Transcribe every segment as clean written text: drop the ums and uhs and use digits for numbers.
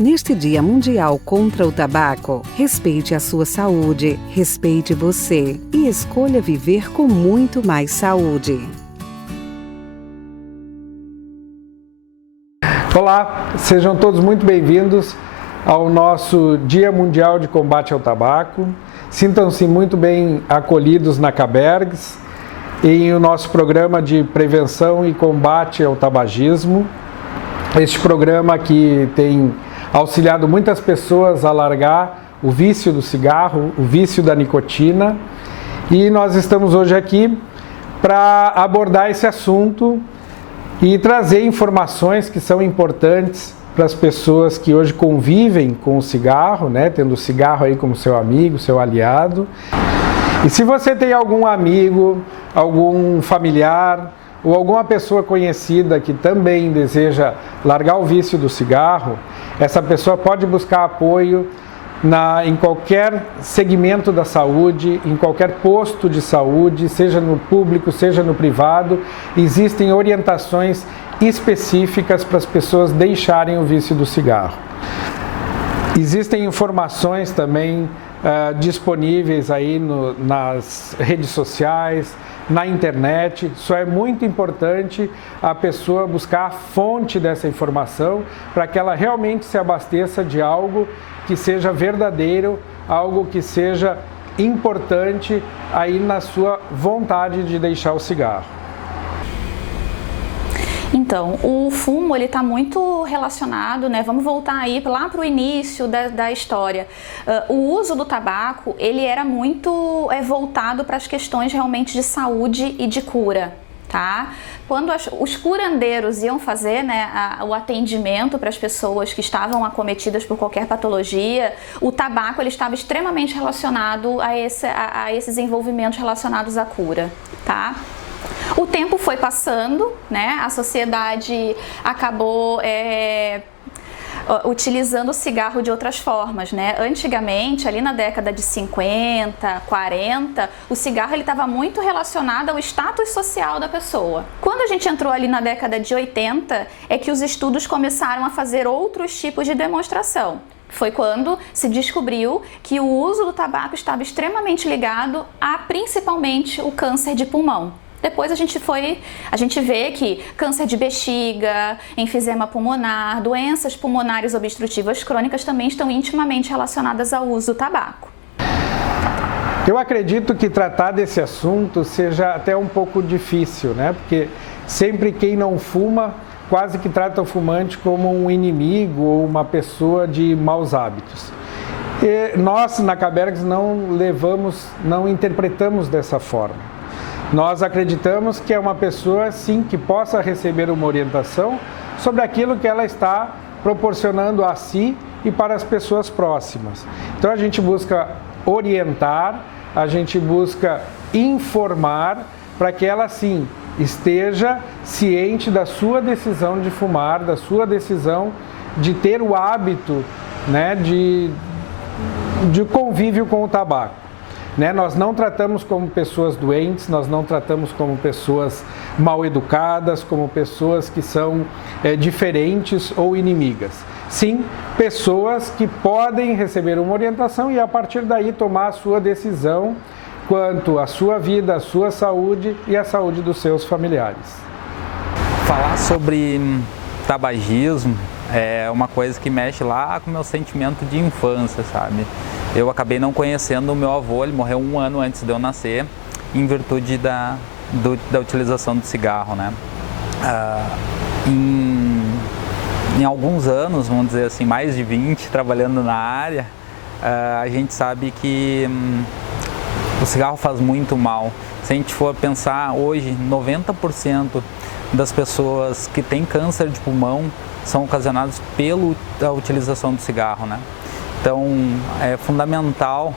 Neste Dia Mundial contra o Tabaco, respeite a sua saúde, respeite você e escolha viver com muito mais saúde. Olá, sejam todos muito bem-vindos ao nosso Dia Mundial de Combate ao Tabaco. Sintam-se muito bem acolhidos na Cabergs em o nosso programa de prevenção e combate ao tabagismo. Este programa que tem auxiliado muitas pessoas a largar o vício do cigarro, o vício da nicotina. E nós estamos hoje aqui para abordar esse assunto e trazer informações que são importantes para as pessoas que hoje convivem com o cigarro, né? Tendo o cigarro aí como seu amigo, seu aliado. E se você tem algum amigo, algum familiar ou alguma pessoa conhecida que também deseja largar o vício do cigarro, essa pessoa pode buscar apoio em qualquer segmento da saúde, em qualquer posto de saúde, seja no público, seja no privado. Existem orientações específicas para as pessoas deixarem o vício do cigarro. Existem informações também disponíveis aí nas redes sociais, na internet. Só é muito importante a pessoa buscar a fonte dessa informação para que ela realmente se abasteça de algo que seja verdadeiro, algo que seja importante aí na sua vontade de deixar o cigarro. Então, o fumo ele está muito relacionado, né? Vamos voltar aí lá para o início da história. O uso do tabaco ele era muito voltado para as questões realmente de saúde e de cura, tá? Quando os curandeiros iam fazer, né, o atendimento para as pessoas que estavam acometidas por qualquer patologia, o tabaco ele estava extremamente relacionado a esses envolvimentos relacionados à cura, tá? O tempo foi passando, né? A sociedade acabou utilizando o cigarro de outras formas, né? Antigamente, ali na década de 50, 40, o cigarro ele estava muito relacionado ao status social da pessoa. Quando a gente entrou ali na década de 80, é que os estudos começaram a fazer outros tipos de demonstração. Foi quando se descobriu que o uso do tabaco estava extremamente ligado a principalmente o câncer de pulmão. Depois a gente vê que câncer de bexiga, enfisema pulmonar, doenças pulmonares obstrutivas crônicas também estão intimamente relacionadas ao uso do tabaco. Eu acredito que tratar desse assunto seja até um pouco difícil, né? Porque sempre quem não fuma quase que trata o fumante como um inimigo ou uma pessoa de maus hábitos. E nós na Cabergs não interpretamos dessa forma. Nós acreditamos que é uma pessoa, sim, que possa receber uma orientação sobre aquilo que ela está proporcionando a si e para as pessoas próximas. Então a gente busca orientar, a gente busca informar para que ela, sim, esteja ciente da sua decisão de fumar, da sua decisão de ter o hábito, né, de convívio com o tabaco. Né? Nós não tratamos como pessoas doentes, nós não tratamos como pessoas mal educadas, como pessoas que são diferentes ou inimigas. Sim, pessoas que podem receber uma orientação e a partir daí tomar a sua decisão quanto à sua vida, à sua saúde e à saúde dos seus familiares. Falar sobre tabagismo é uma coisa que mexe lá com o meu sentimento de infância, sabe? Eu acabei não conhecendo o meu avô, ele morreu 1 ano antes de eu nascer, em virtude da utilização do cigarro, né? Em alguns anos, vamos dizer assim, mais de 20, trabalhando na área, a gente sabe que o cigarro faz muito mal. Se a gente for pensar hoje, 90% das pessoas que têm câncer de pulmão são ocasionadas pela utilização do cigarro, né? Então, é fundamental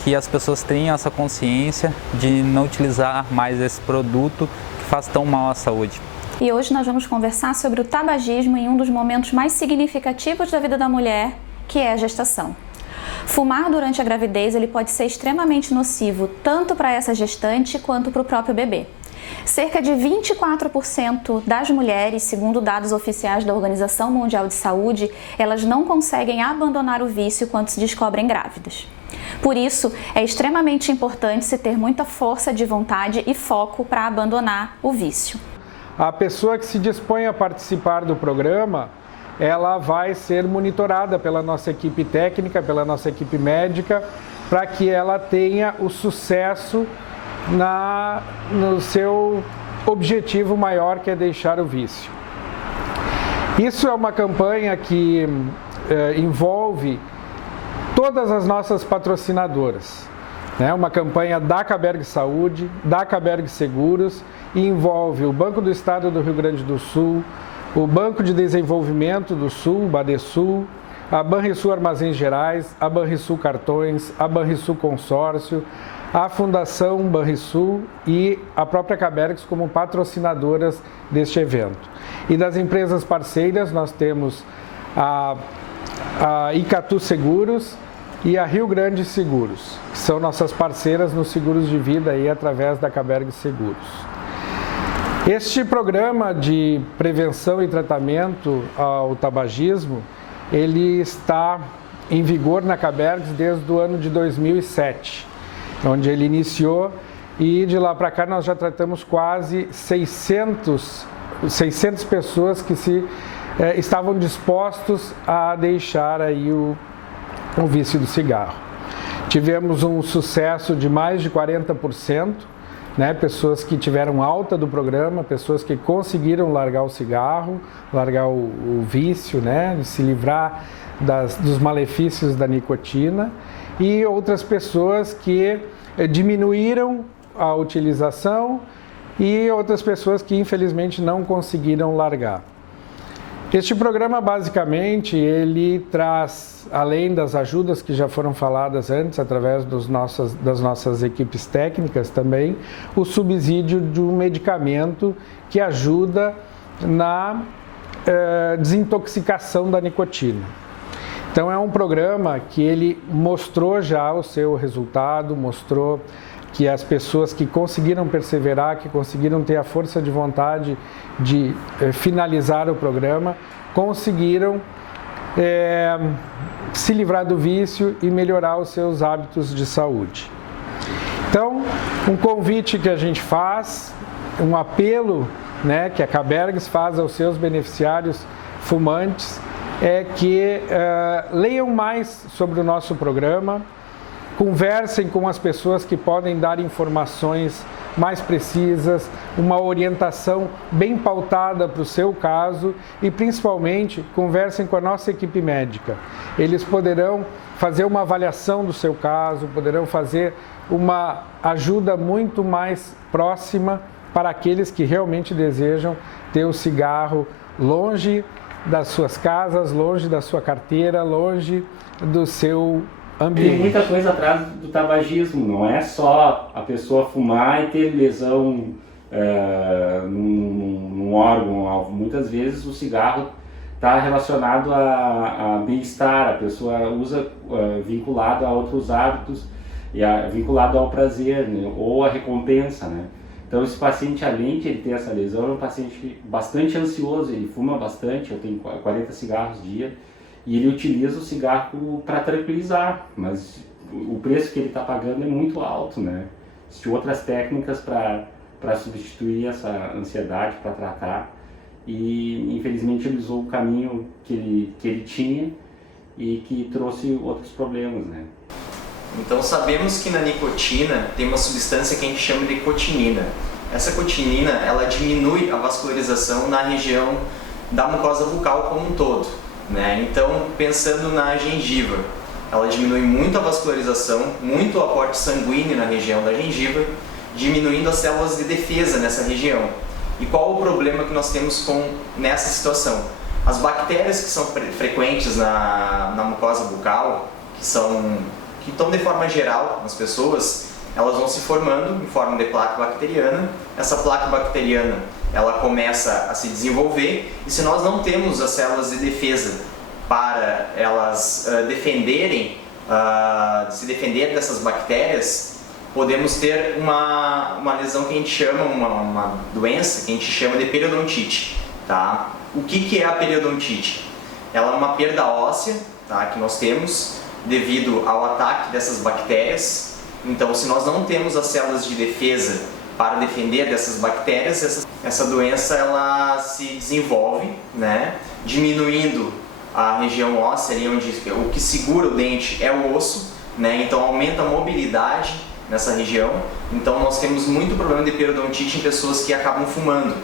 que as pessoas tenham essa consciência de não utilizar mais esse produto que faz tão mal à saúde. E hoje nós vamos conversar sobre o tabagismo em um dos momentos mais significativos da vida da mulher, que é a gestação. Fumar durante a gravidez ele pode ser extremamente nocivo, tanto para essa gestante quanto para o próprio bebê. Cerca de 24% das mulheres, segundo dados oficiais da Organização Mundial de Saúde, elas não conseguem abandonar o vício quando se descobrem grávidas. Por isso, é extremamente importante se ter muita força de vontade e foco para abandonar o vício. A pessoa que se dispõe a participar do programa, ela vai ser monitorada pela nossa equipe técnica, pela nossa equipe médica, para que ela tenha o sucesso no seu objetivo maior, que é deixar o vício. Isso é uma campanha que envolve todas as nossas patrocinadoras. É uma campanha da Caberg Saúde, da Caberg Seguros, e envolve o Banco do Estado do Rio Grande do Sul, o Banco de Desenvolvimento do Sul, Badesul, a Banrisul Armazéns Gerais, a Banrisul Cartões, a Banrisul Consórcio, a Fundação Banrisul e a própria Cabergs como patrocinadoras deste evento. E das empresas parceiras nós temos a Icatu Seguros e a Rio Grande Seguros, que são nossas parceiras nos seguros de vida aí através da Caberg Seguros. Este programa de prevenção e tratamento ao tabagismo, ele está em vigor na Cabergs desde o ano de 2007, onde ele iniciou, e de lá para cá nós já tratamos quase 600 pessoas que estavam dispostos a deixar aí o vício do cigarro. Tivemos um sucesso de mais de 40%, pessoas que tiveram alta do programa, pessoas que conseguiram largar o cigarro, largar o vício, se livrar dos malefícios da nicotina, e outras pessoas que diminuíram a utilização e outras pessoas que infelizmente não conseguiram largar. Este programa basicamente ele traz, além das ajudas que já foram faladas antes, através das nossas equipes técnicas também, o subsídio de um medicamento que ajuda na desintoxicação da nicotina. Então é um programa que ele mostrou já o seu resultado, mostrou que as pessoas que conseguiram perseverar, que conseguiram ter a força de vontade de finalizar o programa, conseguiram se livrar do vício e melhorar os seus hábitos de saúde. Então, um convite que a gente faz, um apelo que a Cabergs faz aos seus beneficiários fumantes, é que leiam mais sobre o nosso programa, conversem com as pessoas que podem dar informações mais precisas, uma orientação bem pautada para o seu caso e, principalmente, conversem com a nossa equipe médica. Eles poderão fazer uma avaliação do seu caso, poderão fazer uma ajuda muito mais próxima para aqueles que realmente desejam ter o cigarro longe das suas casas, longe da sua carteira, longe do seu ambiente. Tem muita coisa atrás do tabagismo, não é só a pessoa fumar e ter lesão num órgão. Muitas vezes o cigarro está relacionado a bem-estar, a pessoa usa vinculado a outros hábitos, e vinculado ao prazer, ou à recompensa, Então esse paciente, além de ele ter essa lesão, é um paciente bastante ansioso, ele fuma bastante, eu tenho 40 cigarros dia, e ele utiliza o cigarro para tranquilizar, mas o preço que ele está pagando é muito alto, Existem outras técnicas para substituir essa ansiedade, para tratar, e infelizmente ele usou o caminho que ele tinha e que trouxe outros problemas, Então sabemos que na nicotina tem uma substância que a gente chama de cotinina. Essa cotinina, ela diminui a vascularização na região da mucosa bucal como um todo, Então, pensando na gengiva, ela diminui muito a vascularização, muito o aporte sanguíneo na região da gengiva, diminuindo as células de defesa nessa região. E qual o problema que nós temos nessa situação? As bactérias que são frequentes na mucosa bucal, que estão de forma geral nas pessoas, elas vão se formando em forma de placa bacteriana. Essa placa bacteriana ela começa a se desenvolver, e se nós não temos as células de defesa para elas se defender dessas bactérias, podemos ter uma lesão que a gente chama, uma doença que a gente chama de periodontite, tá? O que é a periodontite? Ela é uma perda óssea, tá, que nós temos devido ao ataque dessas bactérias. Então, se nós não temos as células de defesa para defender dessas bactérias, essa doença ela se desenvolve, né, diminuindo a região óssea, ali onde o que segura o dente é o osso, né, então aumenta a mobilidade nessa região. Então nós temos muito problema de periodontite em pessoas que acabam fumando.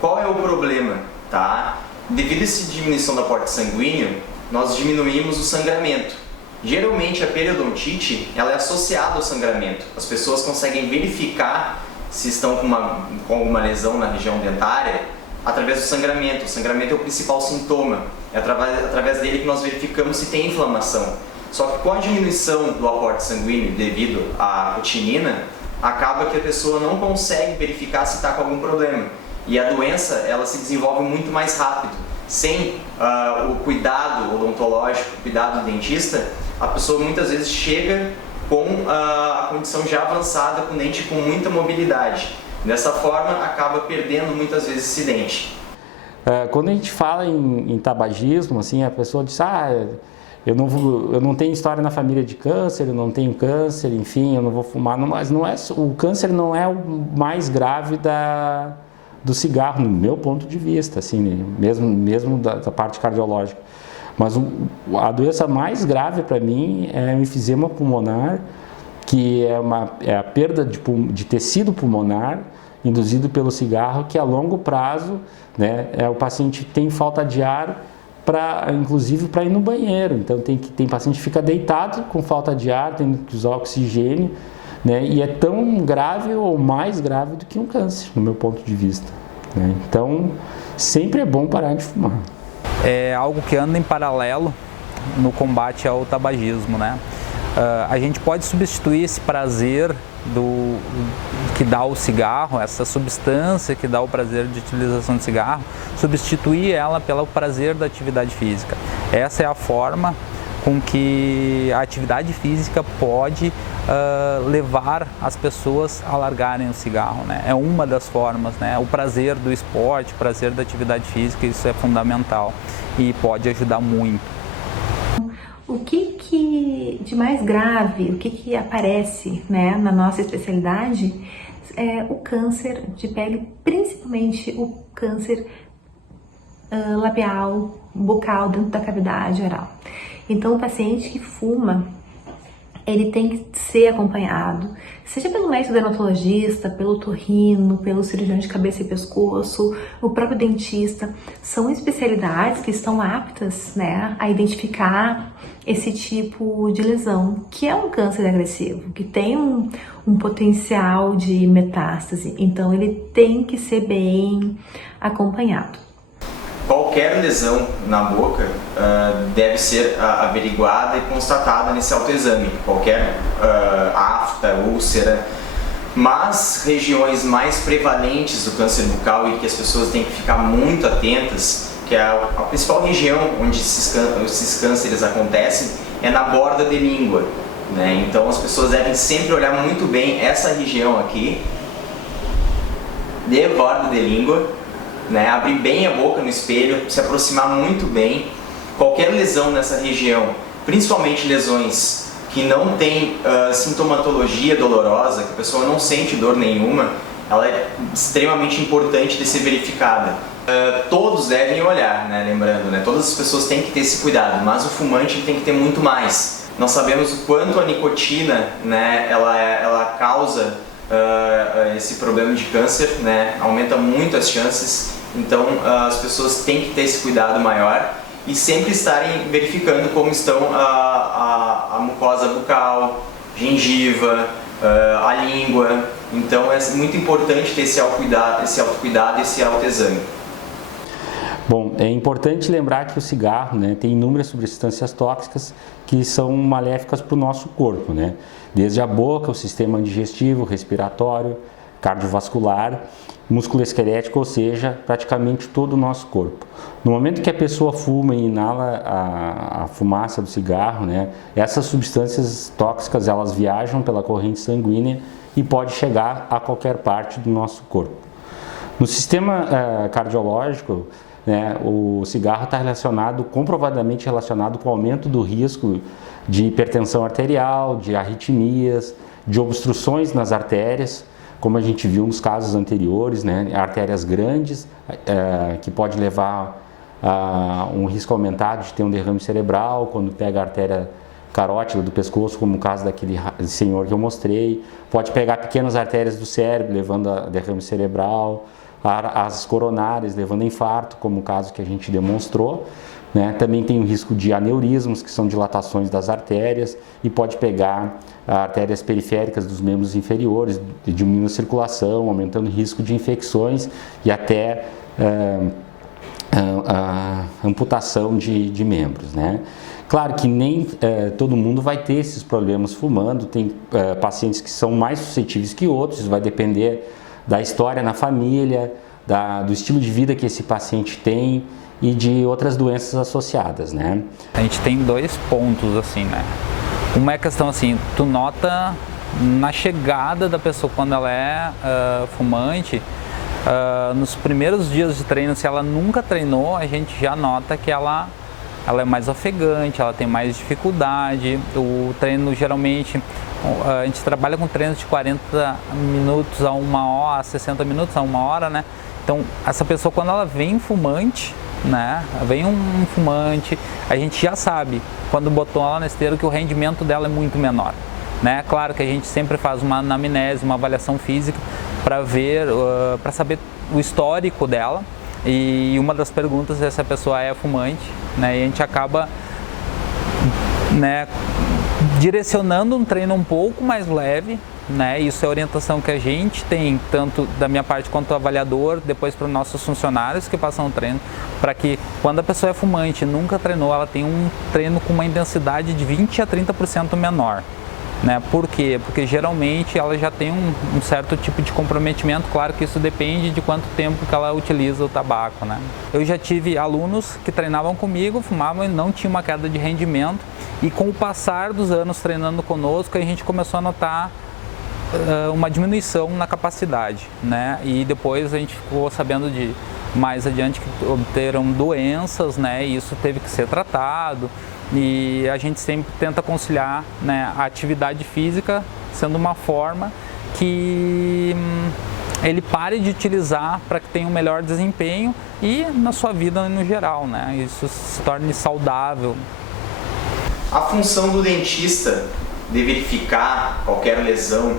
Qual é o problema? Tá? Devido a essa diminuição do aporte sanguíneo, nós diminuímos o sangramento. Geralmente a periodontite ela é associada ao sangramento. As pessoas conseguem verificar se estão com alguma lesão na região dentária através do sangramento. O sangramento é o principal sintoma. É através dele que nós verificamos se tem inflamação. Só que com a diminuição do aporte sanguíneo devido à cotinina, acaba que a pessoa não consegue verificar se está com algum problema. E a doença ela se desenvolve muito mais rápido. Sem o cuidado odontológico, o cuidado do dentista, a pessoa muitas vezes chega com a condição já avançada, com o dente com muita mobilidade. Dessa forma, acaba perdendo muitas vezes esse dente. Quando a gente fala em tabagismo, assim, a pessoa diz, eu não tenho história na família de câncer, eu não tenho câncer, enfim, eu não vou fumar. Mas não é, o câncer não é o mais grave do cigarro, no meu ponto de vista, assim, mesmo da parte cardiológica. Mas a doença mais grave para mim é o enfisema pulmonar, que é a perda de tecido pulmonar induzido pelo cigarro, que a longo prazo, né, o paciente tem falta de ar, inclusive para ir no banheiro. Então tem paciente que fica deitado com falta de ar, tendo que usar oxigênio, né, e é tão grave ou mais grave do que um câncer, no meu ponto de vista, né? Então sempre é bom parar de fumar. É algo que anda em paralelo no combate ao tabagismo, né? A gente pode substituir esse prazer que dá o cigarro, essa substância que dá o prazer de utilização de cigarro, substituir ela pelo prazer da atividade física. Essa é a forma com que a atividade física pode levar as pessoas a largarem o cigarro, né? É uma das formas, né? O prazer do esporte, o prazer da atividade física, isso é fundamental e pode ajudar muito. O que de mais grave, o que aparece, né, na nossa especialidade é o câncer de pele, principalmente o câncer labial, bucal, dentro da cavidade oral. Então o paciente que fuma, ele tem que ser acompanhado, seja pelo médico dermatologista, pelo otorrino, pelo cirurgião de cabeça e pescoço, o próprio dentista. São especialidades que estão aptas, né, a identificar esse tipo de lesão, que é um câncer agressivo, que tem um potencial de metástase. Então ele tem que ser bem acompanhado. Qualquer lesão na boca deve ser averiguada e constatada nesse autoexame. Qualquer afta, úlcera, mas regiões mais prevalentes do câncer bucal e que as pessoas têm que ficar muito atentas, que é a principal região onde esses cânceres acontecem, é na borda de língua, né? Então as pessoas devem sempre olhar muito bem essa região aqui, de borda de língua, né? Abrir bem a boca no espelho, se aproximar muito bem. Qualquer lesão nessa região, principalmente lesões que não tem sintomatologia dolorosa, que a pessoa não sente dor nenhuma, ela é extremamente importante de ser verificada. Todos devem olhar, né? Lembrando, né? Todas as pessoas têm que ter esse cuidado, mas o fumante tem que ter muito mais. Nós sabemos o quanto a nicotina, né, ela causa esse problema de câncer, né? Aumenta muito as chances. Então as pessoas têm que ter esse cuidado maior e sempre estarem verificando como estão a mucosa bucal, gengiva, a língua. Então é muito importante ter esse autocuidado e esse autoexame. Bom, é importante lembrar que o cigarro, né, tem inúmeras substâncias tóxicas que são maléficas para o nosso corpo, né? Desde a boca, o sistema digestivo, respiratório, cardiovascular, musculoesquelético, ou seja, praticamente todo o nosso corpo. No momento que a pessoa fuma e inala a fumaça do cigarro, né, essas substâncias tóxicas elas viajam pela corrente sanguínea e pode chegar a qualquer parte do nosso corpo. No sistema cardiológico, né, o cigarro está comprovadamente relacionado com o aumento do risco de hipertensão arterial, de arritmias, de obstruções nas artérias, como a gente viu nos casos anteriores, né, artérias grandes, que pode levar a um risco aumentado de ter um derrame cerebral, quando pega a artéria carótida do pescoço, como o caso daquele senhor que eu mostrei. Pode pegar pequenas artérias do cérebro, levando a derrame cerebral, as coronárias, levando a infarto, como o caso que a gente demonstrou. Né? Também tem o risco de aneurismos, que são dilatações das artérias, e pode pegar artérias periféricas dos membros inferiores, diminuindo a circulação, aumentando o risco de infecções e até a amputação de membros. Né? Claro que nem todo mundo vai ter esses problemas fumando, tem pacientes que são mais suscetíveis que outros, isso vai depender da história na família, do estilo de vida que esse paciente tem e de outras doenças associadas, né? A gente tem 2 pontos, assim, né? Uma é a questão, assim, tu nota na chegada da pessoa quando ela é fumante, nos primeiros dias de treino, se ela nunca treinou, a gente já nota que ela é mais ofegante, ela tem mais dificuldade. O treino, geralmente, a gente trabalha com treinos de 40 minutos a 1 hora, 60 minutos a 1 hora, né? Então, essa pessoa, quando ela vem fumante, né? Vem um fumante, a gente já sabe, quando botou ela na esteira, que o rendimento dela é muito menor, né? Claro que a gente sempre faz uma anamnese, uma avaliação física para ver, para saber o histórico dela. E uma das perguntas é se a pessoa é fumante, né? E a gente acaba, né, direcionando um treino um pouco mais leve, né? Isso é a orientação que a gente tem, tanto da minha parte quanto do avaliador, depois para os nossos funcionários que passam o treino, para que quando a pessoa é fumante e nunca treinou, ela tem um treino com uma intensidade de 20 a 30% menor. Né? Por quê? Porque geralmente ela já tem um certo tipo de comprometimento, claro que isso depende de quanto tempo que ela utiliza o tabaco. Né? Eu já tive alunos que treinavam comigo, fumavam e não tinham uma queda de rendimento, e com o passar dos anos treinando conosco, a gente começou a notar uma diminuição na capacidade, né? E depois a gente ficou sabendo de mais adiante que obteram doenças, né? E isso teve que ser tratado. E a gente sempre tenta conciliar, né, a atividade física sendo uma forma que ele pare de utilizar para que tenha um melhor desempenho e na sua vida no geral, né? Isso se torne saudável. A função do dentista de verificar qualquer lesão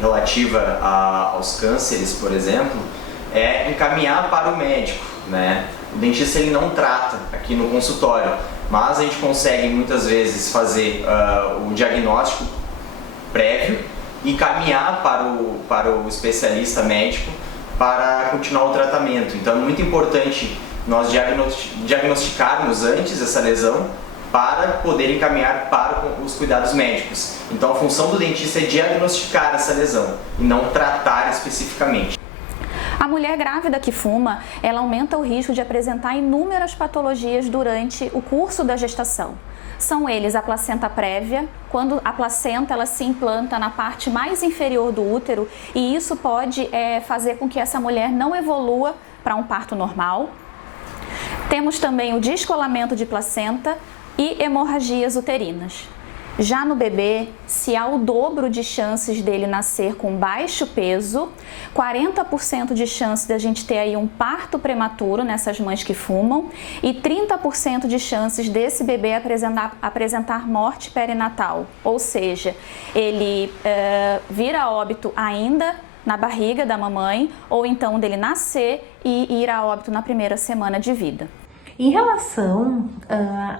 relativa aos cânceres, por exemplo, é encaminhar para o médico, né? O dentista ele não trata aqui no consultório, mas a gente consegue muitas vezes fazer o diagnóstico prévio e encaminhar para o especialista médico para continuar o tratamento. Então é muito importante nós diagnosticarmos antes essa lesão para poder encaminhar para os cuidados médicos. Então a função do dentista é diagnosticar essa lesão e não tratar especificamente. A mulher grávida que fuma, ela aumenta o risco de apresentar inúmeras patologias durante o curso da gestação. São eles a placenta prévia, quando a placenta ela se implanta na parte mais inferior do útero, e isso pode fazer com que essa mulher não evolua para um parto normal. Temos também o descolamento de placenta e hemorragias uterinas. Já no bebê, se há o dobro de chances dele nascer com baixo peso, 40% de chance de a gente ter aí um parto prematuro nessas mães que fumam e 30% de chances desse bebê apresentar morte perinatal, ou seja, ele vir a óbito ainda na barriga da mamãe ou então dele nascer e ir a óbito na primeira semana de vida. Em relação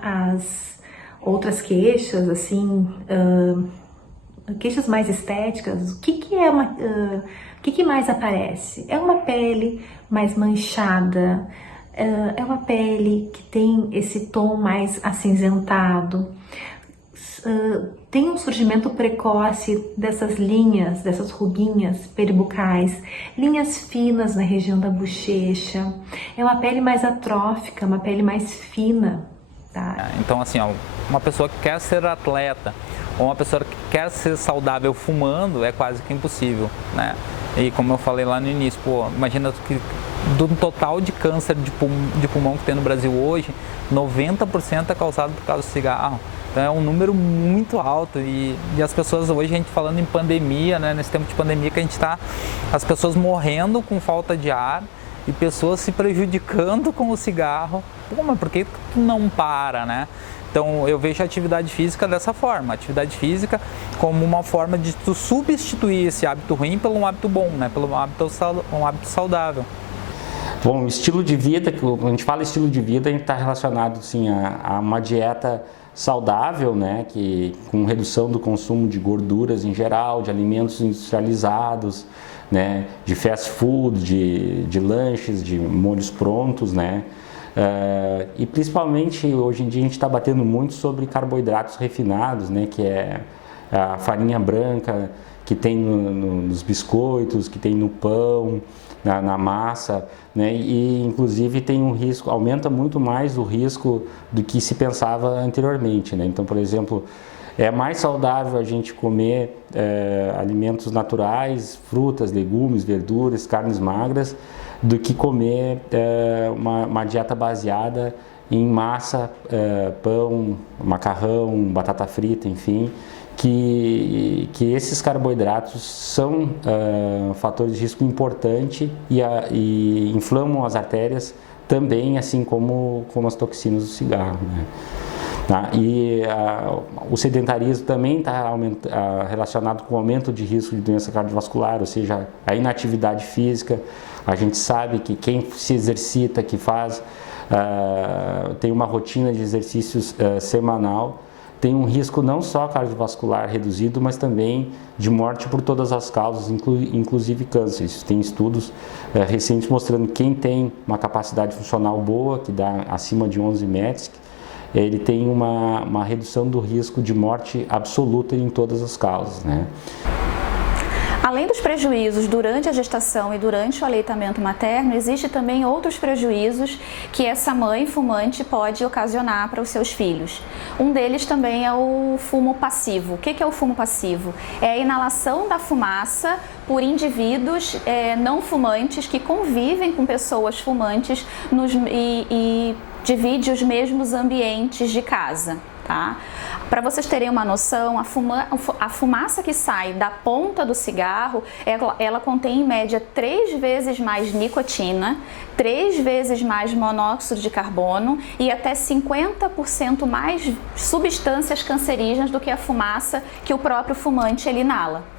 às outras queixas, assim, queixas mais estéticas, o que mais aparece? É uma pele mais manchada, é uma pele que tem esse tom mais acinzentado, têm um surgimento precoce dessas linhas, dessas ruguinhas peribucais, linhas finas na região da bochecha. É uma pele mais atrófica, uma pele mais fina. Tá? Então, assim, ó, uma pessoa que quer ser atleta ou uma pessoa que quer ser saudável fumando é quase que impossível, né? E como eu falei lá no início, pô, imagina que do total de câncer de pulmão que tem no Brasil hoje, 90% é causado por causa do cigarro. Então é um número muito alto e as pessoas hoje, a gente falando em pandemia, né, nesse tempo de pandemia que a gente está, as pessoas morrendo com falta de ar e pessoas se prejudicando com o cigarro. Pô, mas por que tu não para, né? Então eu vejo a atividade física dessa forma, a atividade física como uma forma de tu substituir esse hábito ruim por um hábito bom, né? Pelo um hábito saudável. Bom, o estilo de vida, quando a gente fala estilo de vida, a gente está relacionado sim, a uma dieta saudável, né? Com redução do consumo de gorduras em geral, de alimentos industrializados, né? De fast food, de lanches, de molhos prontos, né? E principalmente hoje em dia a gente está batendo muito sobre carboidratos refinados, né, que é a farinha branca que tem nos biscoitos, que tem no pão, na massa, né, e inclusive tem um risco, aumenta muito mais o risco do que se pensava anteriormente, né? Então, por exemplo, é mais saudável a gente comer alimentos naturais, frutas, legumes, verduras, carnes magras, do que comer uma dieta baseada em massa, pão, macarrão, batata frita, enfim, que esses carboidratos são fatores de risco importante e inflamam as artérias também, assim como as toxinas do cigarro, né? E o sedentarismo também está relacionado com o aumento de risco de doença cardiovascular, ou seja, a inatividade física. A gente sabe que quem se exercita, que tem uma rotina de exercícios semanal, tem um risco não só cardiovascular reduzido, mas também de morte por todas as causas, inclusive câncer. Tem estudos recentes mostrando que quem tem uma capacidade funcional boa, que dá acima de 11 METs, ele tem uma redução do risco de morte absoluta em todas as causas, né? Além dos prejuízos durante a gestação e durante o aleitamento materno, existe também outros prejuízos que essa mãe fumante pode ocasionar para os seus filhos. Um deles também é o fumo passivo. O que é o fumo passivo? É a inalação da fumaça por indivíduos não fumantes que convivem com pessoas fumantes e divide os mesmos ambientes de casa, tá? Para vocês terem uma noção, a fumaça que sai da ponta do cigarro, ela contém em média 3 vezes mais nicotina, 3 vezes mais monóxido de carbono e até 50% mais substâncias cancerígenas do que a fumaça que o próprio fumante ele inala.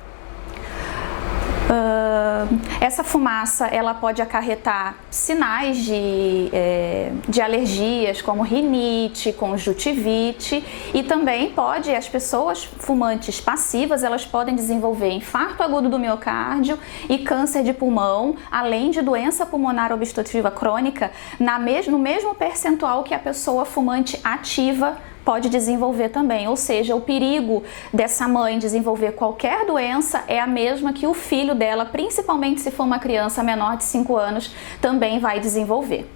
Essa fumaça ela pode acarretar sinais de alergias como rinite, conjuntivite e também as pessoas fumantes passivas elas podem desenvolver infarto agudo do miocárdio e câncer de pulmão, além de doença pulmonar obstrutiva crônica no mesmo percentual que a pessoa fumante ativa pode desenvolver também, ou seja, o perigo dessa mãe desenvolver qualquer doença é a mesma que o filho dela, principalmente se for uma criança menor de 5 anos, também vai desenvolver.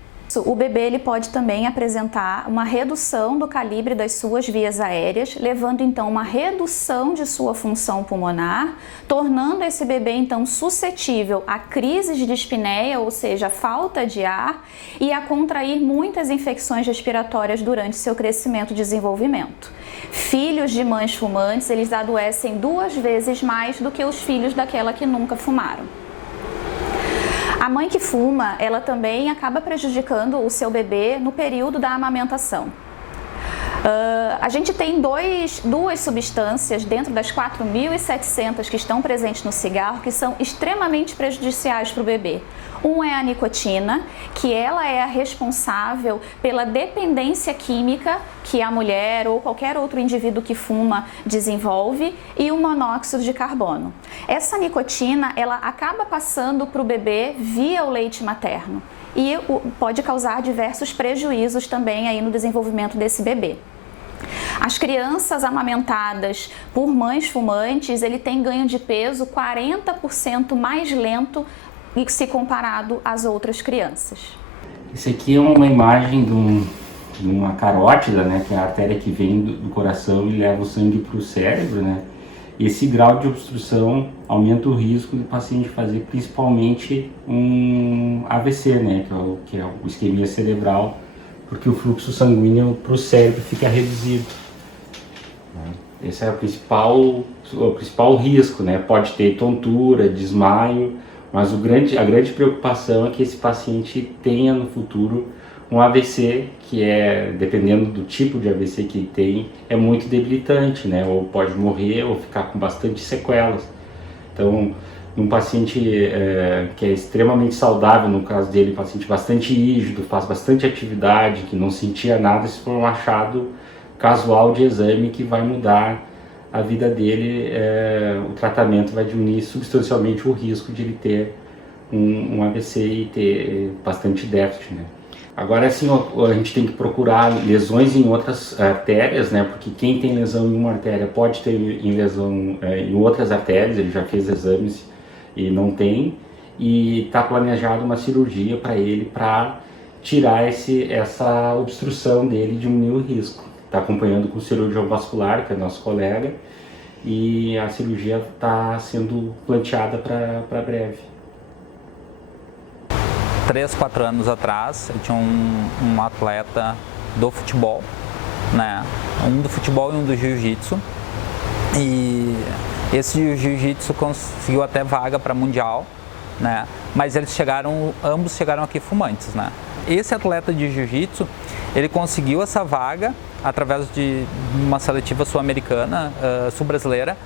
O bebê ele pode também apresentar uma redução do calibre das suas vias aéreas, levando então uma redução de sua função pulmonar, tornando esse bebê então suscetível a crises de dispneia, ou seja, falta de ar, e a contrair muitas infecções respiratórias durante seu crescimento e desenvolvimento. Filhos de mães fumantes, eles adoecem 2 vezes mais do que os filhos daquela que nunca fumaram. A mãe que fuma, ela também acaba prejudicando o seu bebê no período da amamentação. A gente tem duas substâncias dentro das 4.700 que estão presentes no cigarro que são extremamente prejudiciais para o bebê. Um é a nicotina, que ela é a responsável pela dependência química que a mulher ou qualquer outro indivíduo que fuma desenvolve, e o monóxido de carbono. Essa nicotina, ela acaba passando para o bebê via o leite materno e pode causar diversos prejuízos também aí no desenvolvimento desse bebê. As crianças amamentadas por mães fumantes, ele tem ganho de peso 40% mais lento se comparado às outras crianças. Isso aqui é uma imagem de uma carótida, né, que é a artéria que vem do coração e leva o sangue para o cérebro, né? Esse grau de obstrução aumenta o risco do paciente fazer principalmente um AVC, né, que é o isquemia cerebral, porque o fluxo sanguíneo para o cérebro fica reduzido. Esse é o principal risco, né? Pode ter tontura, desmaio, mas a grande preocupação é que esse paciente tenha no futuro um AVC, que é, dependendo do tipo de AVC que ele tem, é muito debilitante, né? Ou pode morrer ou ficar com bastante sequelas. Então, um paciente que é extremamente saudável, no caso dele, um paciente bastante rígido, faz bastante atividade, que não sentia nada, se for um achado casual de exame que vai mudar a vida dele, o tratamento vai diminuir substancialmente o risco de ele ter um AVC e ter bastante déficit, né? Agora, assim, a gente tem que procurar lesões em outras artérias, né? Porque quem tem lesão em uma artéria pode ter lesão em outras artérias, ele já fez exames e não tem, e está planejado uma cirurgia para ele, para tirar essa obstrução dele e diminuir o risco. Está acompanhando com o cirurgião vascular, que é nosso colega, e a cirurgia está sendo planteada para breve. 3, 4 anos atrás, eu tinha um atleta do futebol, né? Um do futebol e um do jiu-jitsu. E esse jiu-jitsu conseguiu até vaga para mundial, né? Mas ambos chegaram aqui fumantes, né? Esse atleta de jiu-jitsu, ele conseguiu essa vaga através de uma seletiva sul-americana, sul-brasileira,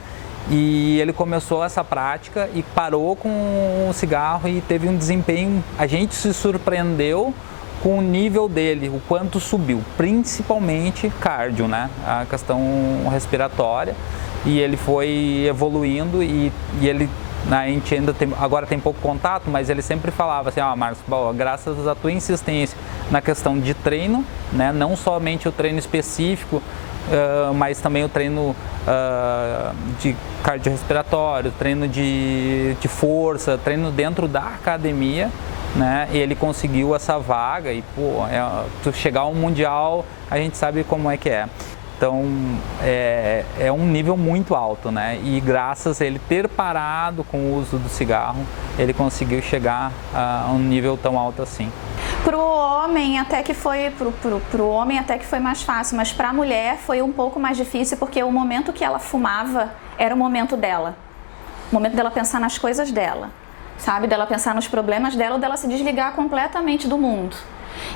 e ele começou essa prática e parou com o cigarro e teve um desempenho. A gente se surpreendeu com o nível dele, o quanto subiu, principalmente cardio, né? A questão respiratória, e ele foi evoluindo e ele, a gente agora tem pouco contato, mas ele sempre falava assim: Marcos, graças à tua insistência na questão de treino, né? Não somente o treino específico, mas também o treino de cardiorrespiratório, treino de força, treino dentro da academia, né? E ele conseguiu essa vaga e, tu chegar ao mundial, a gente sabe como é que é. Então, é um nível muito alto, né? E graças a ele ter parado com o uso do cigarro, ele conseguiu chegar a um nível tão alto assim. Para o homem até que foi mais fácil, mas para a mulher foi um pouco mais difícil, porque o momento que ela fumava era o momento dela. O momento dela pensar nas coisas dela, sabe? Dela pensar nos problemas dela ou dela se desligar completamente do mundo.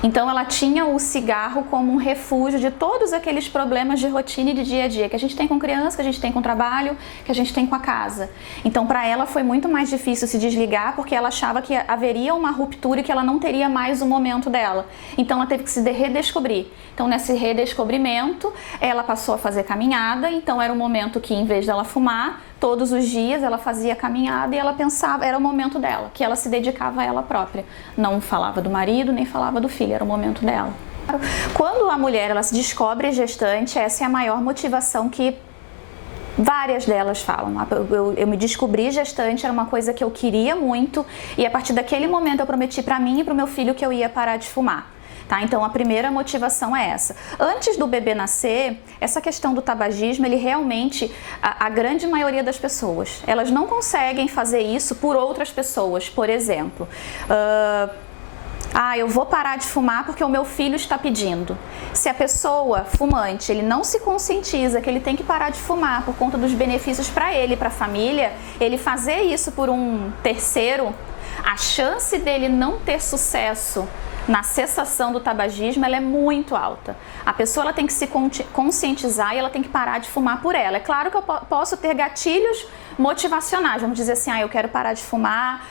Então ela tinha o cigarro como um refúgio de todos aqueles problemas de rotina e de dia a dia que a gente tem com criança, que a gente tem com o trabalho, que a gente tem com a casa. Então para ela foi muito mais difícil se desligar, porque ela achava que haveria uma ruptura e que ela não teria mais o momento dela. Então ela teve que se redescobrir. Então nesse redescobrimento ela passou a fazer caminhada, então era um momento que, em vez dela fumar, todos os dias ela fazia caminhada e ela pensava, era o momento dela, que ela se dedicava a ela própria. Não falava do marido, nem falava do filho, era o momento dela. Quando a mulher ela se descobre gestante, essa é a maior motivação que várias delas falam. Eu me descobri gestante, era uma coisa que eu queria muito, e a partir daquele momento eu prometi para mim e para o meu filho que eu ia parar de fumar. Tá? Então a primeira motivação é essa. Antes do bebê nascer, essa questão do tabagismo, ele realmente, a grande maioria das pessoas, elas não conseguem fazer isso por outras pessoas. Por exemplo, eu vou parar de fumar porque o meu filho está pedindo. Se a pessoa fumante, ele não se conscientiza que ele tem que parar de fumar por conta dos benefícios para ele e para a família, ele fazer isso por um terceiro, a chance dele não ter sucesso na cessação do tabagismo, ela é muito alta. A pessoa ela tem que se conscientizar e ela tem que parar de fumar por ela. É claro que eu posso ter gatilhos motivacionais, vamos dizer assim, eu quero parar de fumar,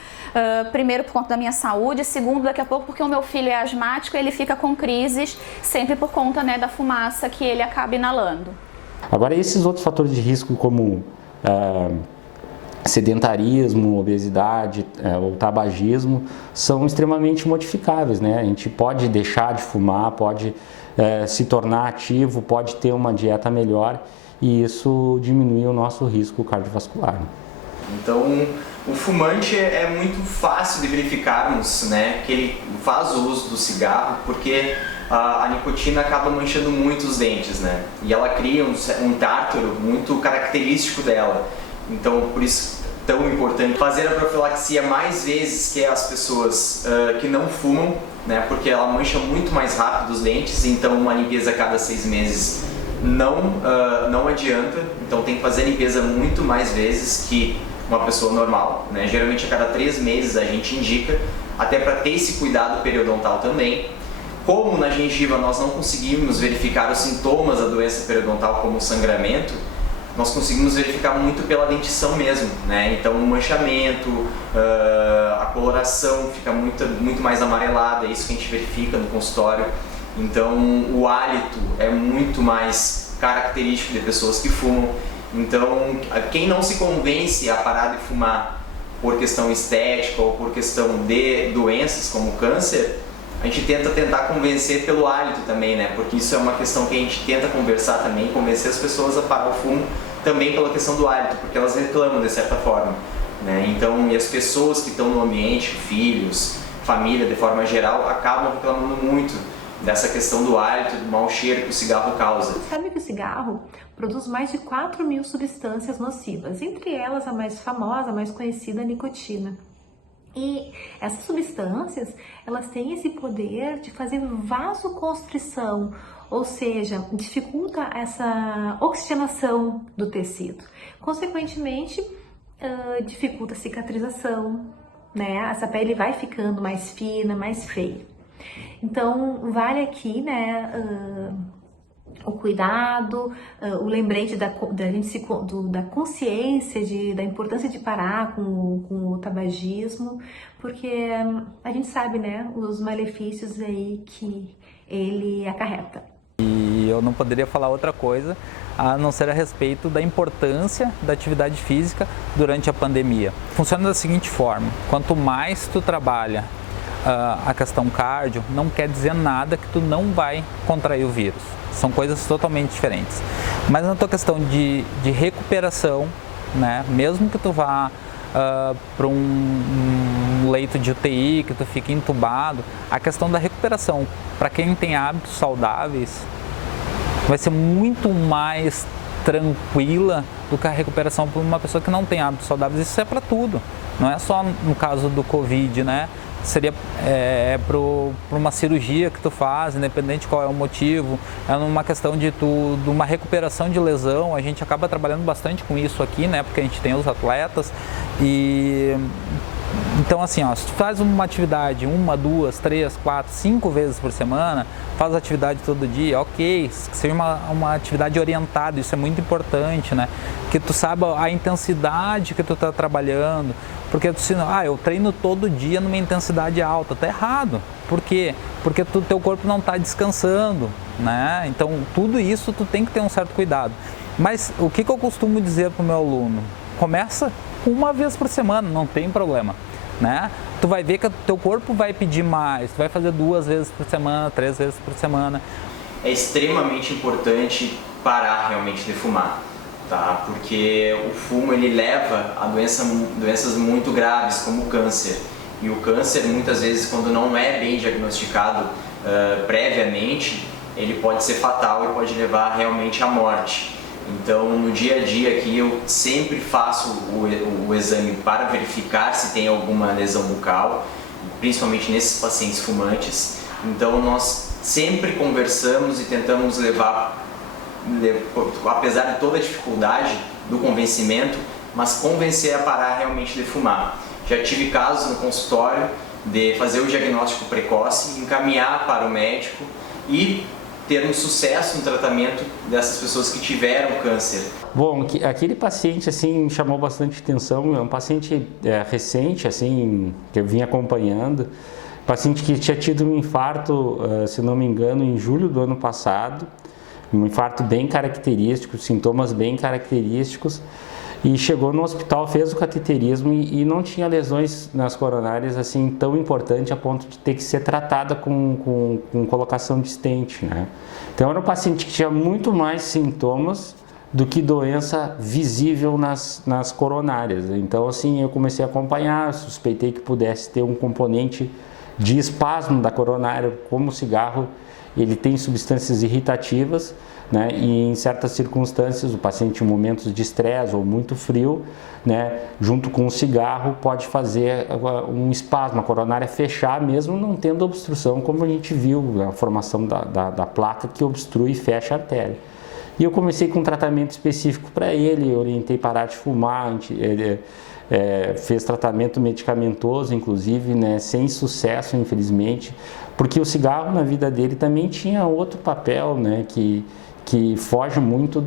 primeiro por conta da minha saúde, segundo, daqui a pouco porque o meu filho é asmático e ele fica com crises sempre por conta, né, da fumaça que ele acaba inalando. Agora, esses outros fatores de risco como sedentarismo, obesidade, ou tabagismo são extremamente modificáveis, né? A gente pode deixar de fumar, pode se tornar ativo, pode ter uma dieta melhor e isso diminui o nosso risco cardiovascular. Então, o fumante é muito fácil de verificarmos, né, que ele faz o uso do cigarro, porque a nicotina acaba manchando muito os dentes, né, e ela cria um tártaro muito característico dela. Então, por isso tão importante fazer a profilaxia mais vezes que as pessoas que não fumam, né, porque ela mancha muito mais rápido os dentes, então uma limpeza a cada 6 meses não adianta, então tem que fazer a limpeza muito mais vezes que uma pessoa normal, né? Geralmente a cada 3 meses a gente indica, até para ter esse cuidado periodontal também. Como na gengiva nós não conseguimos verificar os sintomas da doença periodontal como o sangramento, nós conseguimos verificar muito pela dentição mesmo, né? Então o manchamento, a coloração fica muito mais amarelada, é isso que a gente verifica no consultório. Então o hálito é muito mais característico de pessoas que fumam. Então, quem não se convence a parar de fumar por questão estética ou por questão de doenças como câncer, a gente tenta convencer pelo hálito também, né? Porque isso é uma questão que a gente tenta conversar também, convencer as pessoas a parar o fumo também pela questão do hálito, porque elas reclamam de certa forma, né? Então, e as pessoas que estão no ambiente, filhos, família de forma geral, acabam reclamando muito dessa questão do hálito, do mau cheiro que o cigarro causa. Sabe que o cigarro produz mais de 4.000 substâncias nocivas, entre elas a mais famosa, a mais conhecida, a nicotina. E essas substâncias, elas têm esse poder de fazer vasoconstrição, ou seja, dificulta essa oxigenação do tecido. Consequentemente, dificulta a cicatrização, né? Essa pele vai ficando mais fina, mais feia. Então, vale aqui, né, o cuidado, o lembrete da consciência, da importância de parar com o tabagismo, porque a gente sabe, né, os malefícios aí que ele acarreta. E eu não poderia falar outra coisa a não ser a respeito da importância da atividade física durante a pandemia. Funciona da seguinte forma: quanto mais tu trabalha a questão cardio, não quer dizer nada que tu não vai contrair o vírus. São coisas totalmente diferentes. Mas na tua questão de recuperação, né, mesmo que tu vá para um leito de UTI, que tu fique entubado, a questão da recuperação, para quem tem hábitos saudáveis, vai ser muito mais tranquila do que a recuperação para uma pessoa que não tem hábitos saudáveis. Isso é para tudo, não é só no caso do Covid, né? Seria para uma cirurgia que tu faz, independente qual é o motivo, é uma questão de uma recuperação de lesão. A gente acaba trabalhando bastante com isso aqui, né, porque a gente tem os atletas. E então, assim, ó, se tu faz uma atividade 1, 2, 3, 4, 5 vezes por semana, faz atividade todo dia, ok, que seja uma atividade orientada, isso é muito importante, né? Que tu saiba a intensidade que tu está trabalhando, porque tu, eu treino todo dia numa intensidade alta, tá errado. Por quê? Porque teu corpo não está descansando, né? Então, tudo isso tu tem que ter um certo cuidado. Mas o que eu costumo dizer para o meu aluno? Começa 1 vez por semana, não tem problema, né? Tu vai ver que o teu corpo vai pedir mais, tu vai fazer 2 vezes por semana, 3 vezes por semana. É extremamente importante parar realmente de fumar, tá? Porque o fumo ele leva a doenças muito graves como o câncer. E o câncer muitas vezes, quando não é bem diagnosticado previamente, ele pode ser fatal e pode levar realmente à morte. Então, no dia a dia aqui, eu sempre faço o exame para verificar se tem alguma lesão bucal, principalmente nesses pacientes fumantes. Então, nós sempre conversamos e tentamos levar, apesar de toda a dificuldade do convencimento, mas convencer a parar realmente de fumar. Já tive casos no consultório de fazer o diagnóstico precoce, encaminhar para o médico e ter um sucesso no tratamento dessas pessoas que tiveram câncer. Bom, aquele paciente assim me chamou bastante atenção, é um paciente recente assim que eu vim acompanhando, paciente que tinha tido um infarto, se não me engano, em julho do ano passado, um infarto bem característico, sintomas bem característicos, E chegou no hospital, fez o cateterismo e não tinha lesões nas coronárias assim tão importante a ponto de ter que ser tratada com colocação de stent, né? Então era um paciente que tinha muito mais sintomas do que doença visível nas coronárias. Então assim, eu comecei a acompanhar, suspeitei que pudesse ter um componente de espasmo da coronária, como o cigarro, ele tem substâncias irritativas, né? E em certas circunstâncias, o paciente em momentos de estresse ou muito frio, né, junto com o cigarro, pode fazer um espasmo, a coronária fechar, mesmo não tendo obstrução, como a gente viu, a formação da placa que obstrui e fecha a artéria. E eu comecei com um tratamento específico para ele, orientei parar de fumar, fez tratamento medicamentoso, inclusive, né, sem sucesso, infelizmente, porque o cigarro na vida dele também tinha outro papel, né, que foge muito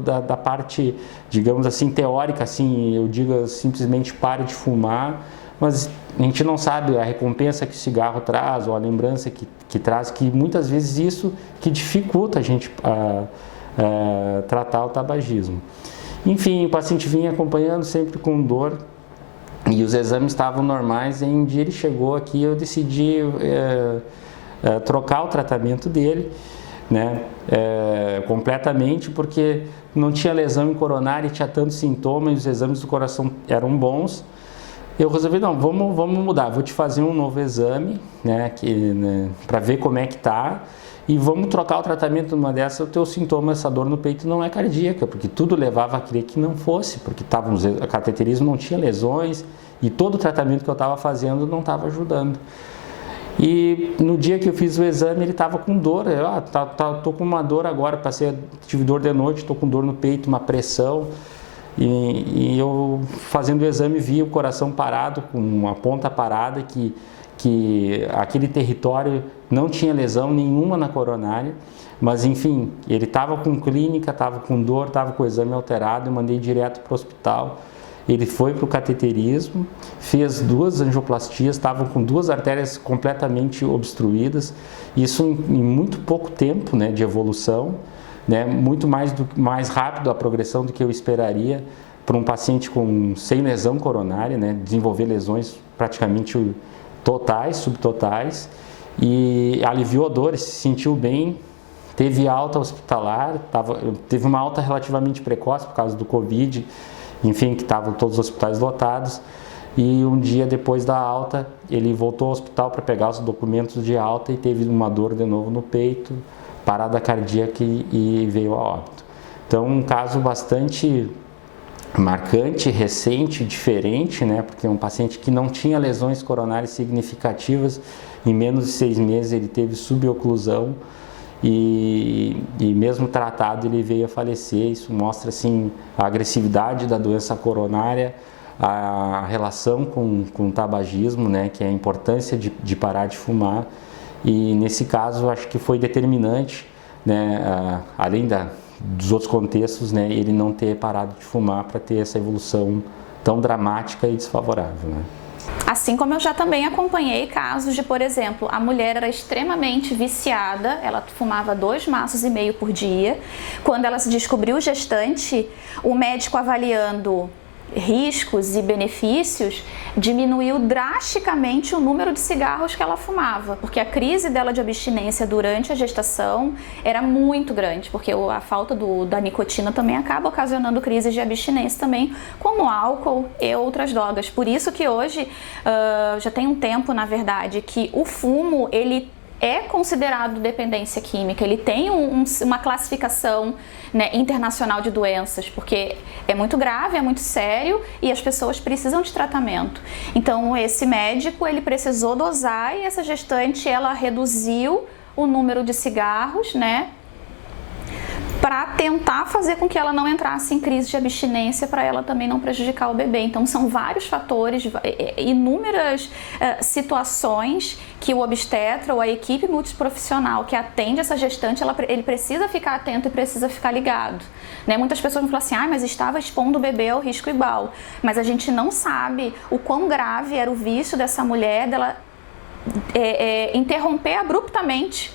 da parte, digamos assim, teórica, assim, eu digo simplesmente pare de fumar, mas a gente não sabe a recompensa que o cigarro traz, ou a lembrança que traz, que muitas vezes isso que dificulta a gente tratar o tabagismo. Enfim, o paciente vinha acompanhando sempre com dor, e os exames estavam normais, e um dia ele chegou aqui e eu decidi trocar o tratamento dele, né, completamente, porque não tinha lesão em coronária, tinha tantos sintomas, os exames do coração eram bons. Eu resolvi, não, vamos mudar, vou te fazer um novo exame, né, para ver como é que tá, e vamos trocar o tratamento numa dessas, o teu sintoma, essa dor no peito não é cardíaca, porque tudo levava a crer que não fosse, porque o cateterismo não tinha lesões, e todo o tratamento que eu estava fazendo não estava ajudando. E no dia que eu fiz o exame, ele estava com dor. Tô com uma dor agora, tive dor de noite, estou com dor no peito, uma pressão. E eu, fazendo o exame, vi o coração parado, com uma ponta parada, que aquele território não tinha lesão nenhuma na coronária. Mas enfim, ele estava com clínica, estava com dor, estava com o exame alterado, eu mandei direto para o hospital. Ele foi para o cateterismo, fez 2 angioplastias, estavam com 2 artérias completamente obstruídas, isso em muito pouco tempo, né, de evolução, né, muito mais rápido a progressão do que eu esperaria para um paciente sem lesão coronária, né, desenvolver lesões praticamente totais, subtotais, e aliviou a dor, se sentiu bem, teve alta hospitalar, teve uma alta relativamente precoce por causa do Covid, enfim, que estavam todos os hospitais lotados, e um dia depois da alta, ele voltou ao hospital para pegar os documentos de alta e teve uma dor de novo no peito, parada cardíaca e veio a óbito. Então, um caso bastante marcante, recente, diferente, né, porque é um paciente que não tinha lesões coronárias significativas, em menos de 6 meses ele teve suboclusão, e mesmo tratado ele veio a falecer. Isso mostra assim a agressividade da doença coronária, a relação com o tabagismo, né, que é a importância de parar de fumar, e nesse caso acho que foi determinante, né, além dos outros contextos, né, ele não ter parado de fumar para ter essa evolução tão dramática e desfavorável, né. Assim como eu já também acompanhei casos de, por exemplo, a mulher era extremamente viciada, ela fumava 2,5 maços por dia. Quando ela se descobriu gestante, o médico avaliando riscos e benefícios, diminuiu drasticamente o número de cigarros que ela fumava, porque a crise dela de abstinência durante a gestação era muito grande, porque a falta da nicotina também acaba ocasionando crises de abstinência também, como álcool e outras drogas. Por isso que hoje, já tem um tempo, na verdade, que o fumo, ele é considerado dependência química, ele tem uma classificação, né, internacional de doenças, porque é muito grave, é muito sério e as pessoas precisam de tratamento. Então esse médico, ele precisou dosar e essa gestante, ela reduziu o número de cigarros, né, para tentar fazer com que ela não entrasse em crise de abstinência, para ela também não prejudicar o bebê. Então são vários fatores, inúmeras situações que o obstetra ou a equipe multiprofissional que atende essa gestante, ele precisa ficar atento e precisa ficar ligado, né? Muitas pessoas me falam assim, mas estava expondo o bebê ao risco igual, mas a gente não sabe o quão grave era o vício dessa mulher, dela interromper abruptamente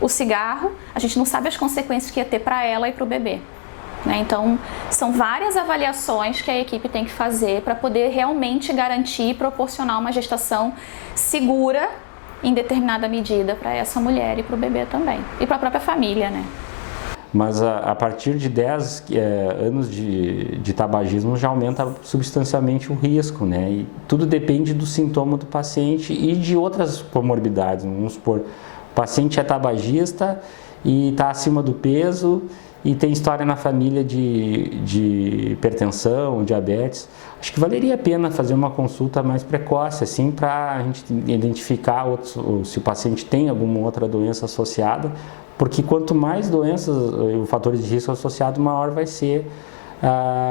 o cigarro. A gente não sabe as consequências que ia ter para ela e para o bebê. né? Então, são várias avaliações que a equipe tem que fazer para poder realmente garantir e proporcionar uma gestação segura em determinada medida para essa mulher e para o bebê também, e para a própria família, né? Mas a partir de 10 anos de tabagismo já aumenta substancialmente o risco, né? E tudo depende do sintoma do paciente e de outras comorbidades. Vamos supor, o paciente é tabagista e está acima do peso e tem história na família de hipertensão, diabetes. Acho que valeria a pena fazer uma consulta mais precoce, assim, para a gente identificar se o paciente tem alguma outra doença associada, porque quanto mais doenças ou fatores de risco associados, maior vai ser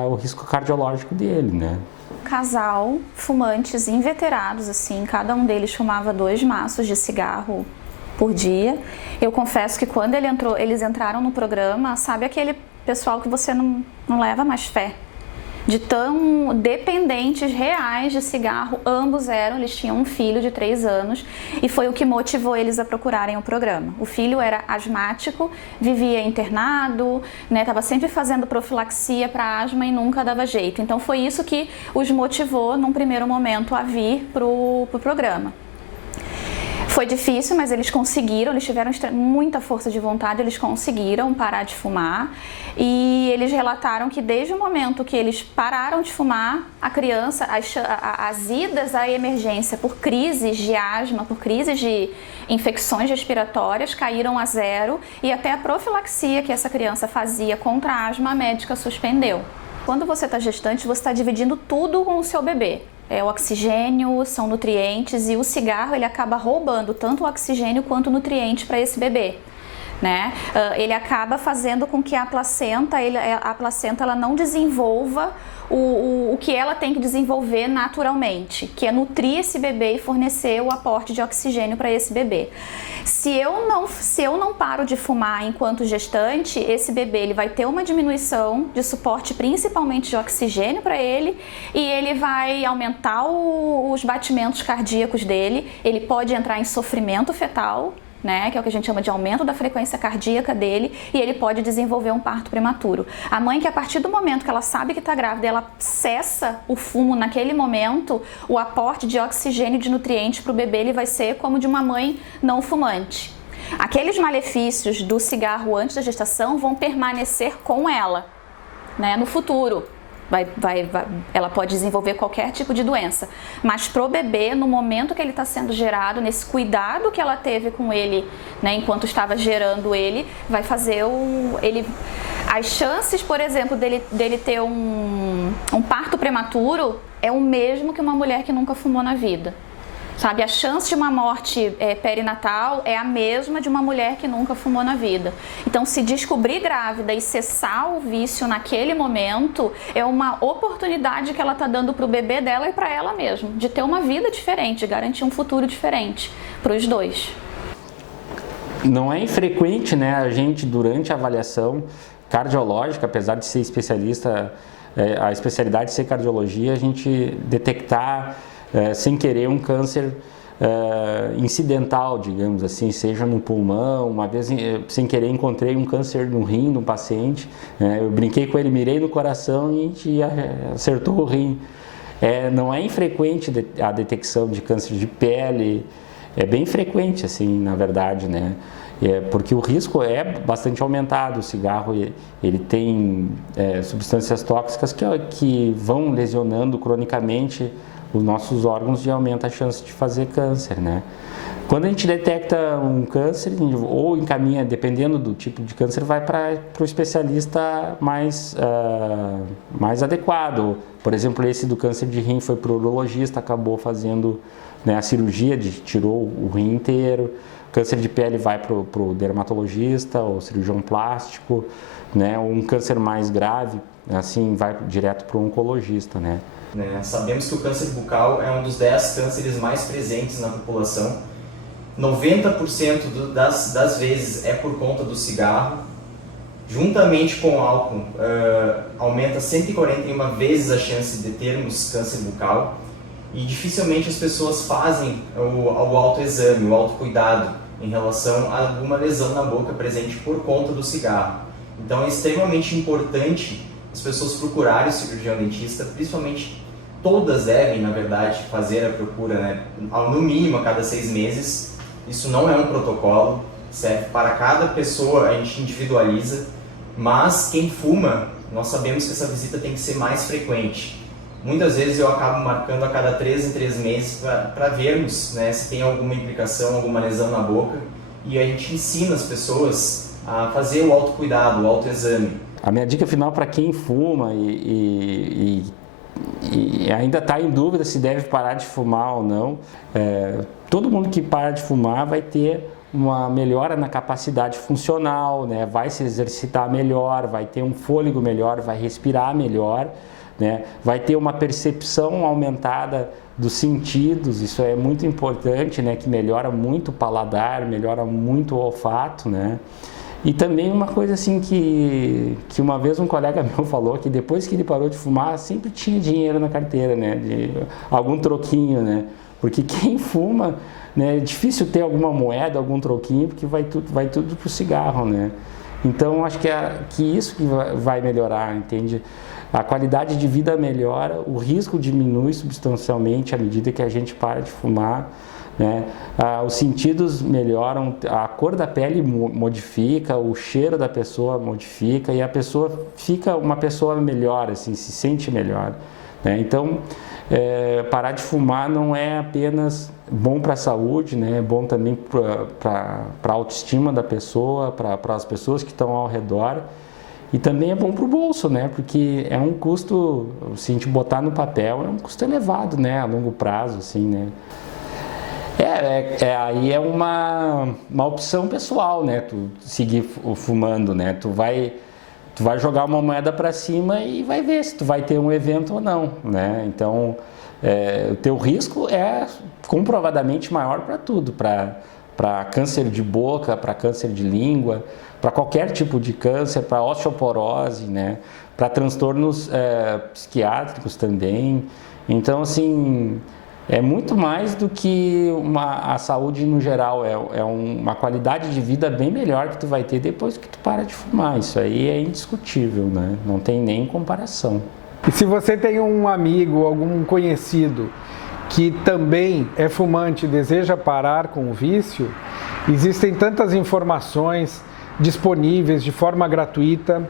o risco cardiológico dele, né? Casal, fumantes inveterados, assim, cada um deles fumava 2 maços de cigarro por dia. Eu confesso que quando eles entraram no programa, sabe aquele pessoal que você não leva mais fé? De tão dependentes reais de cigarro, ambos eram, eles tinham um filho de 3 anos e foi o que motivou eles a procurarem o programa. O filho era asmático, vivia internado, né, estava sempre fazendo profilaxia para asma e nunca dava jeito. Então foi isso que os motivou num primeiro momento a vir para o programa. Foi difícil, mas eles conseguiram, eles tiveram muita força de vontade, eles conseguiram parar de fumar e eles relataram que desde o momento que eles pararam de fumar, a criança, as idas à emergência por crises de asma, por crises de infecções respiratórias caíram a 0 e até a profilaxia que essa criança fazia contra a asma, a médica suspendeu. Quando você está gestante, você está dividindo tudo com o seu bebê. O oxigênio, são nutrientes e o cigarro ele acaba roubando tanto o oxigênio quanto o nutriente para esse bebê, né? Ele acaba fazendo com que a placenta ela não desenvolva o que ela tem que desenvolver naturalmente, que é nutrir esse bebê e fornecer o aporte de oxigênio para esse bebê. Se eu não paro de fumar enquanto gestante, esse bebê ele vai ter uma diminuição de suporte principalmente de oxigênio para ele e ele vai aumentar os batimentos cardíacos dele, ele pode entrar em sofrimento fetal, né, que é o que a gente chama de aumento da frequência cardíaca dele e ele pode desenvolver um parto prematuro. A mãe que a partir do momento que ela sabe que está grávida, ela cessa o fumo naquele momento, o aporte de oxigênio e de nutrientes para o bebê ele vai ser como de uma mãe não fumante. Aqueles malefícios do cigarro antes da gestação vão permanecer com ela, né, no futuro. Ela pode desenvolver qualquer tipo de doença, mas pro bebê, no momento que ele está sendo gerado, nesse cuidado que ela teve com ele, né, enquanto estava gerando ele, vai fazer as chances, por exemplo, dele ter um parto prematuro é o mesmo que uma mulher que nunca fumou na vida. Sabe, a chance de uma morte perinatal é a mesma de uma mulher que nunca fumou na vida. Então, se descobrir grávida e cessar o vício naquele momento, é uma oportunidade que ela está dando para o bebê dela e para ela mesma, de ter uma vida diferente, de garantir um futuro diferente para os dois. Não é infrequente, né, a gente, durante a avaliação cardiológica, apesar de ser especialista, a especialidade de ser cardiologia, a gente detectar sem querer um câncer incidental, digamos assim, seja no pulmão. Uma vez sem querer encontrei um câncer no rim de um paciente, eu brinquei com ele, mirei no coração e a gente acertou o rim. Não é infrequente a detecção de câncer de pele, é bem frequente assim, na verdade, né? Porque o risco é bastante aumentado. O cigarro ele tem substâncias tóxicas que vão lesionando cronicamente os nossos órgãos e aumenta a chance de fazer câncer, né? Quando a gente detecta um câncer ou encaminha, dependendo do tipo de câncer, vai para o especialista mais adequado. Por exemplo, esse do câncer de rim foi para o urologista, acabou fazendo, né, a cirurgia, tirou o rim inteiro. Câncer de pele vai para o dermatologista ou cirurgião plástico, né? Um câncer mais grave, assim, vai direto para o oncologista, né? Sabemos que o câncer bucal é um dos 10 cânceres mais presentes na população. 90% das vezes é por conta do cigarro. Juntamente com o álcool, aumenta 141 vezes a chance de termos câncer bucal. E dificilmente as pessoas fazem o autoexame, o autocuidado em relação a alguma lesão na boca presente por conta do cigarro. Então é extremamente importante as pessoas procurarem o cirurgião dentista, principalmente todas devem, na verdade, fazer a procura, né? No mínimo a cada 6 meses. Isso não é um protocolo, serve para cada pessoa, a gente individualiza, mas quem fuma, nós sabemos que essa visita tem que ser mais frequente. Muitas vezes eu acabo marcando a cada 3 em 3 meses para vermos, né, se tem alguma implicação, alguma lesão na boca, e a gente ensina as pessoas a fazer o autocuidado, o autoexame. A minha dica final para quem fuma e ainda está em dúvida se deve parar de fumar ou não, todo mundo que para de fumar vai ter uma melhora na capacidade funcional, né? Vai se exercitar melhor, vai ter um fôlego melhor, vai respirar melhor, né? Vai ter uma percepção aumentada dos sentidos, isso é muito importante, né? Que melhora muito o paladar, melhora muito o olfato, né? E também uma coisa assim que uma vez um colega meu falou, que depois que ele parou de fumar, sempre tinha dinheiro na carteira, né? De algum troquinho, né? Porque quem fuma, né, é difícil ter alguma moeda, algum troquinho, porque vai tudo pro cigarro, né? Então acho que isso que vai melhorar, entende? A qualidade de vida melhora, o risco diminui substancialmente à medida que a gente para de fumar, né? Os sentidos melhoram, a cor da pele modifica, o cheiro da pessoa modifica e a pessoa fica uma pessoa melhor, assim, se sente melhor, né? Então, parar de fumar não é apenas bom para a saúde, né? É bom também para a autoestima da pessoa, para as pessoas que estão ao redor, e também é bom para o bolso, né? Porque é um custo, se a gente botar no papel, é um custo elevado, né? A longo prazo, assim, né? Aí é uma opção pessoal, né? Tu seguir fumando, né? Tu vai jogar uma moeda para cima e vai ver se tu vai ter um evento ou não, né? Então, o teu risco é comprovadamente maior para tudo, para câncer de boca, para câncer de língua, para qualquer tipo de câncer, para osteoporose, né? Para transtornos psiquiátricos também. Então, assim, é muito mais do que a saúde no geral, é uma qualidade de vida bem melhor que tu vai ter depois que tu para de fumar. Isso aí é indiscutível, né? Não tem nem comparação. E se você tem um amigo, algum conhecido que também é fumante e deseja parar com o vício, existem tantas informações disponíveis de forma gratuita.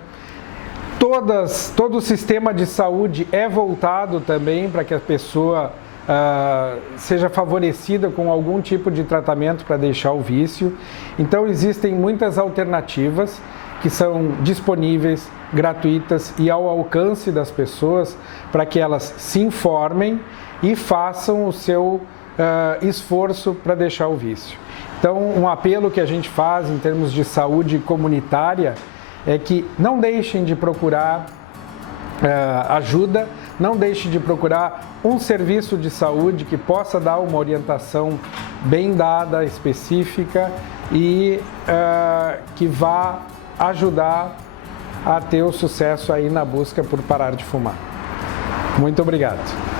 Todo o sistema de saúde é voltado também para que a pessoa seja favorecida com algum tipo de tratamento para deixar o vício. Então existem muitas alternativas que são disponíveis, gratuitas e ao alcance das pessoas para que elas se informem e façam o seu esforço para deixar o vício. Então, um apelo que a gente faz em termos de saúde comunitária é que não deixem de procurar ajuda, não deixe de procurar um serviço de saúde que possa dar uma orientação bem dada, específica e que vá ajudar a ter o sucesso aí na busca por parar de fumar. Muito obrigado.